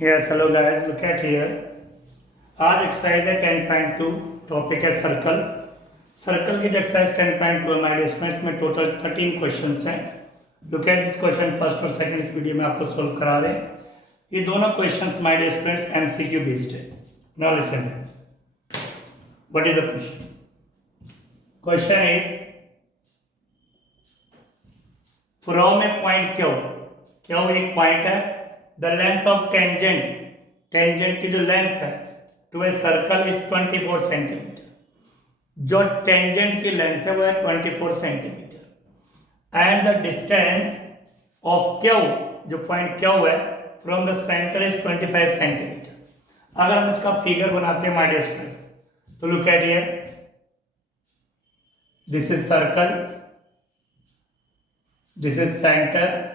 Yes, hello guys, look at here. आज exercise है 10.2, topic है सर्कल। सर्कल की जो एक्सरसाइज 10.2 है माय स्टूडेंट्स में टोटल 13 क्वेश्चंस हैं। Look at this question first और सेकंड, इस वीडियो में आपको सोल्व करा रहे हैं। ये दोनों questions my students MCQ based है। Now listen, what is the question? Question is from a point Q, Q एक पॉइंट है, the length of tangent, tangent की जो लेंथ है to a circle is 24 centimetre. जो टेंजेंट की length है वो है 24 centimetre and the distance of Q, जो पॉइंट क्यू है, from the centre is 25 centimetre. अगर हम इसका फिगर बनाते हैं माय डियर स्टूडेंट्स, तो look at here, this is circle, this is centre,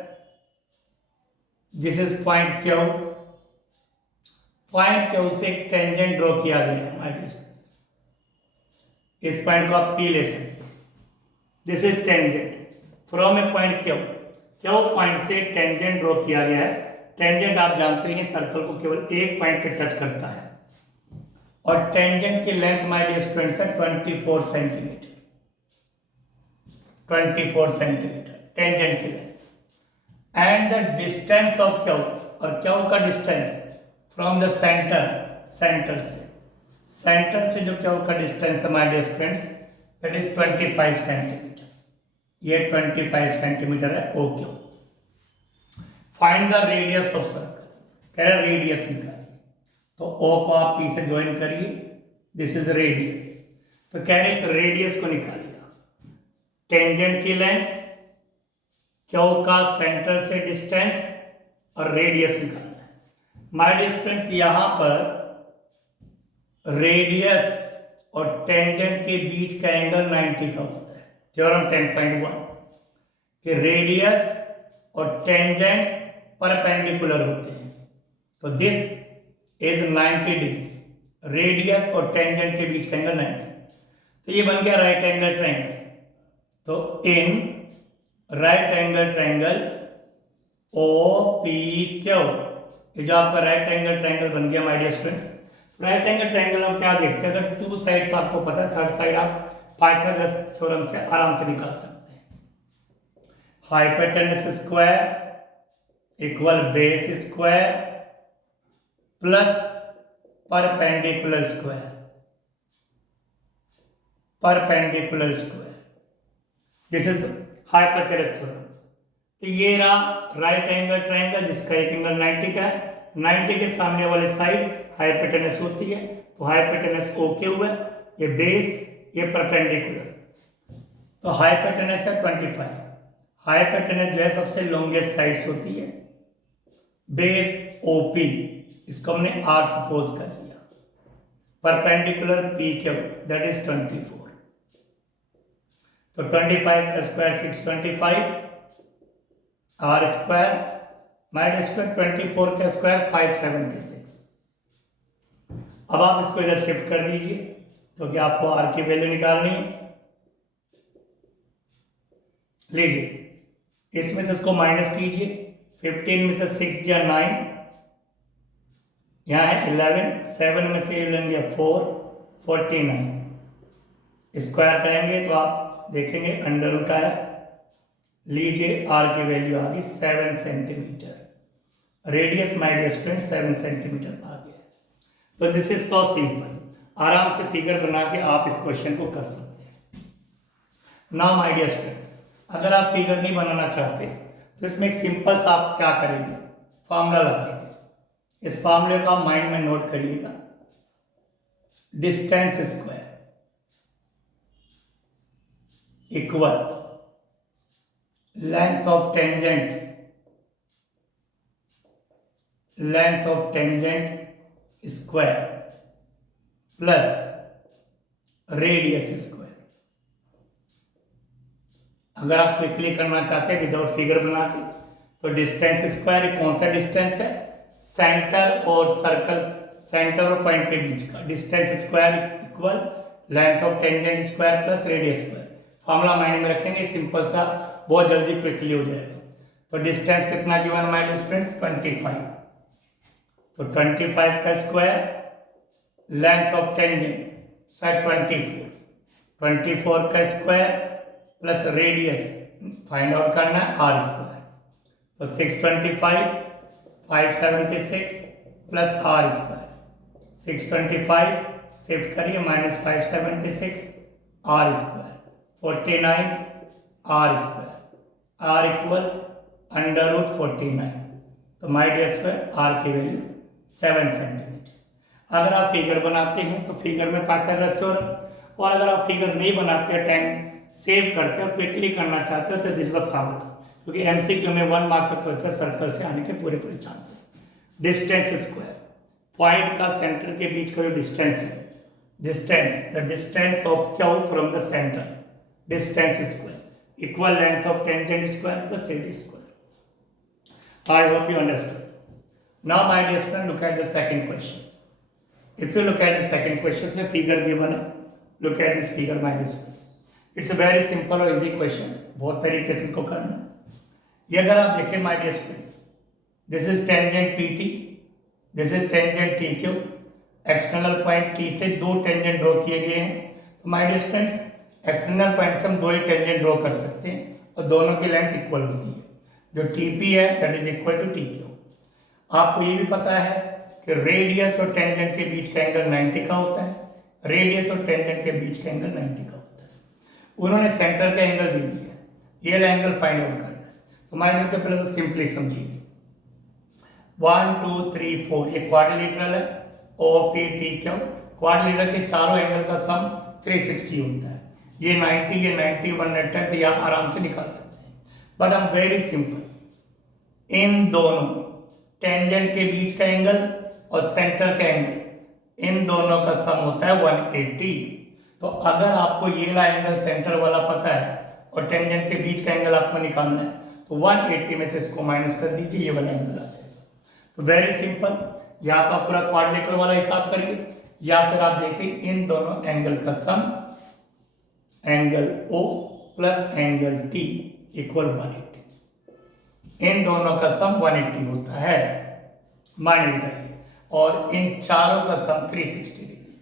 this is point Q. Point Q से एक टेंजेंट ड्रॉ किया गया है माय डियर स्टूडेंट्स। इस पॉइंट को आप पी ले सकते हैं। This is tangent from a point Q, Q point से टेंजेंट ड्रॉ किया गया है। टेंजेंट आप जानते हैं सर्कल को केवल एक पॉइंट पे टच करता है और टेंजेंट की लेंथ माय डियर स्टूडेंट्स है 24 सेंटीमीटर। 24 सेंटीमीटर टेंजेंट की length and the distance of Q, और क्यू का distance from the centre, centre से जो क्यू का डिस्टेंस है my dear students that is 25 centimetre. ये 25 सेंटीमीटर है O Q. Find the radius of circle, कह रहे रेडियस निकालिए, तो ओ को आप पी से ज्वाइन करिए, दिस इज रेडियस। तो कह रहे इस रेडियस को निकालिए, टेंजेंट की लेंथ, क्यू का सेंटर से डिस्टेंस और रेडियस निकालना है। माय डियर स्टूडेंट्स यहां पर रेडियस और टेंजेंट के बीच का एंगल 90 का होता है। थ्योरम 10.1 कि रेडियस और टेंजेंट परपेंडिकुलर होते हैं, तो दिस इज 90 डिग्री। रेडियस और टेंजेंट के बीच का एंगल 90, तो ये बन गया राइट एंगल ट्रायंगल। तो in right angle triangle O P Q, ये जो आपका राइट एंगल ट्रायंगल बन गया my dear students. Right angle triangle हम क्या देखते हैं, अगर टू साइड्स आपको पता है, थर्ड साइड आप पाइथागोरस थ्योरम से आराम से निकाल सकते हैं। Hypotenuse square equal base square plus perpendicular square, perpendicular square, this is hypotenuse theorem. तो ये रहा राइट एंगल ट्रायंगल जिसका एक एंगल 90 का है। 90 के सामने वाली साइड हाइपोटेनस होती है, तो हाइपोटेनस ओ क्यू है, ये बेस, ये परपेंडिकुलर। तो हाइपोटेनस है 25। हाइपोटेनस जो है सबसे लॉन्गेस्ट साइड्स होती है। बेस ओपी, इसको हमने आर सपोज कर लिया। Perpendicular P Q that is 24। तो 25 का square 625 R square minus square 24 का स्क्वायर 576। अब आप इसको इधर शिफ्ट कर दीजिए क्योंकि आपको आर की वैल्यू निकालनी है। लीजिए इसमें से इसको माइनस कीजिए, 15 में से 6 या 9, यहाँ है 11, 7 में से 11 4, 49। स्क्वायर करेंगे तो आप देखेंगे अंडर रूट आया। लीजिए आर की वैल्यू आ गई 7 centimetre. Radius my dear student 7 centimetre आ गया। तो दिस इज सो सिंपल, आराम से फिगर बना के आप इस क्वेश्चन को कर सकते हैं। नाउ माय डियर स्टूडेंट्स, अगर आप फिगर नहीं बनाना चाहते तो इसमें एक सिंपल सा आप क्या करेंगे, फॉर्मूला लगाएंगे। इस फॉर्मूले को आप माइंड में नोट करिएगा, distance square equal length of tangent square plus radius square. अगर आप क्विकली करना चाहते हैं विदाउट फिगर बना के, तो डिस्टेंस स्क्वायर कौन सा डिस्टेंस है, सेंटर और सर्कल, सेंटर और पॉइंट के बीच का distance square equal length of tangent square plus radius square. Formula mind में रखेंगे, सिंपल सा, बहुत जल्दी क्विकली हो जाएगा। तो डिस्टेंस कितना गिवन हमारे डिस्टेंस 25 तो 25 का square, length of tangent sir 24 का square plus radius find out करना है आर स्क्वायर, तो 625 576 प्लस आर स्क्वायर, 625 शिफ्ट करिए minus 576 R square 49 R square, R equal under root 49। तो माय डियर स्क्वायर आर की वैल्यू 7 सेंटीमीटर। अगर आप फिगर बनाते हैं तो फिगर में पाइथागोरस थ्योरम, और अगर आप फिगर नहीं बनाते हैं, टाइम सेव करते हो, क्विकली करना चाहते हो, तो दिस इज द फार्मूला, क्योंकि एमसीक्यू में 1 मार्क का क्वेश्चन सर्कल से आने के पूरे चांस है। डिस्टेंस स्क्वायर, पॉइंट का सेंटर के बीच का जो डिस्टेंस है, the distance of Q from the centre, distance square equal length of tangent square plus radius square. I hope you understood. Now my dear student, look at the second question. If you look at the second question, इसमें figure given है, look at this figure my dear students. It's a very simple और easy question, बहुत तरीके से इसको करना। ये अगर आप देखें my dear students, this is tangent PT, this is tangent TQ, external point T से दो tangent ड्रॉ किए गए हैं। तो my dear students, external point से हम दो ही tangent ड्रॉ कर सकते हैं और दोनों की लेंथ इक्वल होती है, जो TP है that is equal to TQ। आपको ये भी पता है कि रेडियस और टेंजेंट के बीच का एंगल 90 का होता है, रेडियस और टेंजेंट के बीच का एंगल 90 का होता है। उन्होंने सेंटर का एंगल दे दिया है, ये एंगल फाइंड आउट करना है। तो मान लो कि पहले तो सिंपली समझिए, 1 2 3 4 ये क्वाड्रिलेटरल है, OPTQ, क्वाड्रिलेटरल के चारों एंगल का सम 360 होता है। ये 90 ये 90 180 है, तो ये आप आराम से निकाल सकते हैं। बट हम वेरी सिंपल, इन दोनों टेंजेंट के बीच का एंगल और सेंटर का एंगल, इन दोनों का सम होता है 180। तो अगर आपको ये वाला एंगल सेंटर वाला पता है और टेंजेंट के बीच का एंगल आपको निकालना है, तो 180 में से इसको माइनस कर दीजिए, ये वाला एंगल आ जाएगा। तो वेरी सिंपल, या तो आप पूरा क्वाड्रिलेटरल वाला हिसाब करिए, या फिर आप देखिए इन दोनों एंगल का sum, angle O plus angle T equal 180, इन दोनों का सम 180 होता है, मान लीजिए, और इन चारों का सम 360 डिग्री,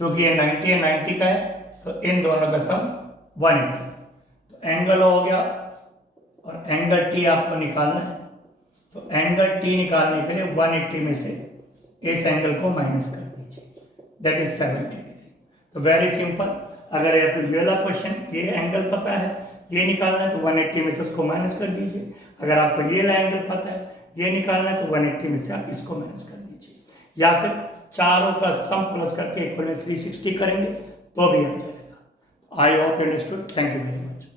क्योंकि ये 90 है 90 का है, तो इन दोनों का सम 180। तो एंगल हो गया, और एंगल T आपको निकालना है। तो एंगल T निकालने के लिए 180 में से इस एंगल को माइनस कर दीजिए, दैट इज 70 डिग्री। तो वेरी सिंपल, अगर आपको ये वाला क्वेश्चन, ये एंगल पता है, ये निकालना है, तो 180 में से उसको माइनस कर दीजिए। अगर आपको ये वाला एंगल पता है, ये निकालना है, तो 180 में से आप इसको माइनस कर दीजिए, या फिर चारों का सम प्लस करके इक्वल में 360 करेंगे तो भी आ जाएगा। I hope you understood. Thank you very much.